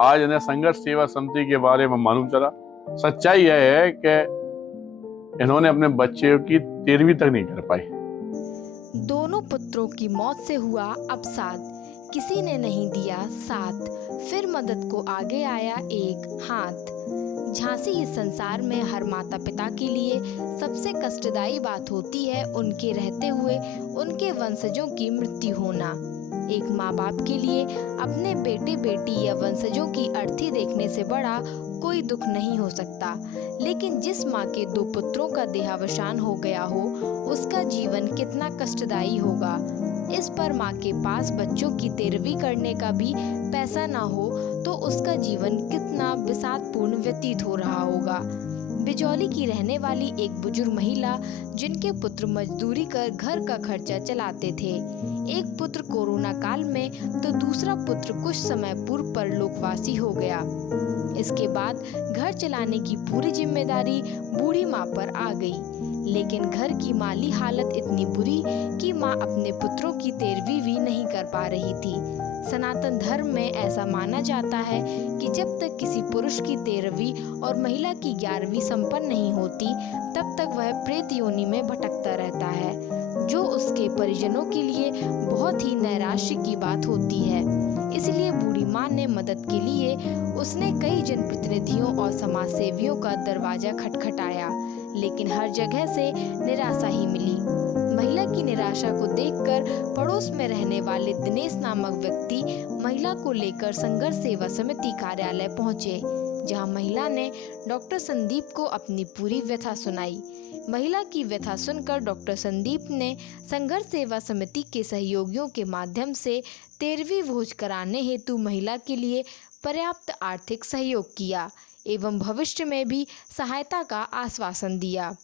आज इन्हें संघर्ष सेवा समिति के बारे में मालूम चला। सच्चाई यह है कि इन्होंने अपने बच्चे की 13वीं तक नहीं कर पाई। दोनों पुत्रों की मौत से हुआ अवसाद, किसी ने नहीं दिया साथ, फिर मदद को आगे आया एक हाथ। झांसी इस संसार में हर माता पिता के लिए सबसे कष्टदायी बात होती है उनके रहते हुए उनके वंशजों की मृत्यु होना। एक माँ बाप के लिए अपने बेटे बेटी या वंशजों की अर्थी देखने से बड़ा कोई दुख नहीं हो सकता, लेकिन जिस माँ के 2 पुत्रों का देहावसान हो गया हो उसका जीवन कितना कष्टदायी होगा। इस पर माँ के पास बच्चों की 13वीं करने का भी पैसा ना हो तो उसका जीवन कितना विषादपूर्ण व्यतीत हो रहा होगा। बिजौली की रहने वाली एक बुजुर्ग महिला जिनके पुत्र मजदूरी कर घर का खर्चा चलाते थे। एक पुत्र कोरोना काल में तो दूसरा पुत्र कुछ समय पूर्व परलोकवासी हो गया। इसके बाद घर चलाने की पूरी जिम्मेदारी बूढ़ी माँ पर आ गई, लेकिन घर की माली हालत इतनी बुरी कि माँ अपने पुत्रों की 13वीं भी नहीं कर पा रही थी। सनातन धर्म में ऐसा माना जाता है कि जब तक किसी पुरुष की 13वीं और महिला की 11वीं संपन्न नहीं होती तब तक वह प्रेत योनि में भटकता रहता है, जो उसके परिजनों के लिए बहुत ही नैराश्य की बात होती है। इसलिए बूढ़ी माँ ने मदद के लिए उसने कई जनप्रतिनिधियों और समाज सेवियों का दरवाजा खटखटाया, लेकिन हर जगह से निराशा ही मिली। महिला की निराशा को देखकर पड़ोस में रहने वाले दिनेश नामक व्यक्ति महिला को लेकर संघर्ष सेवा समिति कार्यालय पहुंचे, जहां महिला ने डॉक्टर संदीप को अपनी पूरी व्यथा सुनाई। महिला की व्यथा सुनकर डॉक्टर संदीप ने संघर्ष सेवा समिति के सहयोगियों के माध्यम से 13वीं भोज कराने हेतु महिला के लिए पर्याप्त आर्थिक सहयोग किया एवं भविष्य में भी सहायता का आश्वासन दिया।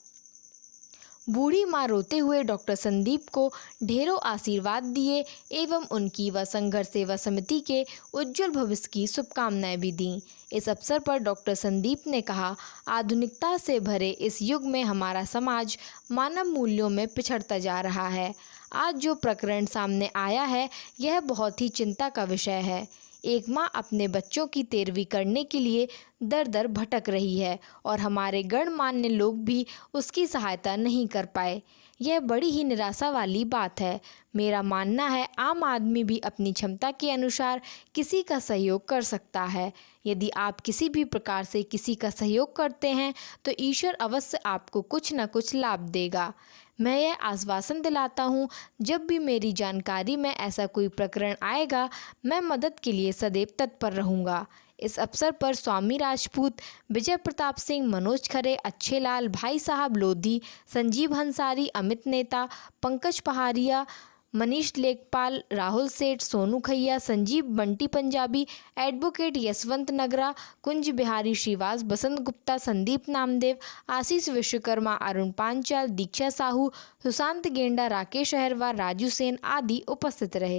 बूढ़ी माँ रोते हुए डॉक्टर संदीप को ढेरों आशीर्वाद दिए एवं उनकी व संघर्ष सेवा समिति के उज्जवल भविष्य की शुभकामनाएं भी दीं। इस अवसर पर डॉक्टर संदीप ने कहा, आधुनिकता से भरे इस युग में हमारा समाज मानव मूल्यों में पिछड़ता जा रहा है। आज जो प्रकरण सामने आया है यह बहुत ही चिंता का विषय है। एक माँ अपने बच्चों की 13वीं करने के लिए दर दर भटक रही है और हमारे गणमान्य लोग भी उसकी सहायता नहीं कर पाए। यह बड़ी ही निराशा वाली बात है। मेरा मानना है आम आदमी भी अपनी क्षमता के अनुसार किसी का सहयोग कर सकता है। यदि आप किसी भी प्रकार से किसी का सहयोग करते हैं तो ईश्वर अवश्य आपको कुछ न कुछ लाभ देगा। मैं यह आश्वासन दिलाता हूँ, जब भी मेरी जानकारी में ऐसा कोई प्रकरण आएगा मैं मदद के लिए सदैव तत्पर रहूँगा। इस अवसर पर स्वामी राजपूत, विजय प्रताप सिंह, मनोज खरे, अच्छे लाल, भाई साहब लोधी, संजीव हंसारी, अमित नेता, पंकज पहाड़िया, मनीष लेखपाल, राहुल सेठ, सोनू खैया, संजीव बंटी पंजाबी, एडवोकेट यशवंत नगरा, कुंज बिहारी श्रीवास, बसंत गुप्ता, संदीप नामदेव, आशीष विश्वकर्मा, अरुण पांचाल, दीक्षा साहू, सुशांत गेंडा, राकेश अहरवार, राजू सेन आदि उपस्थित रहे।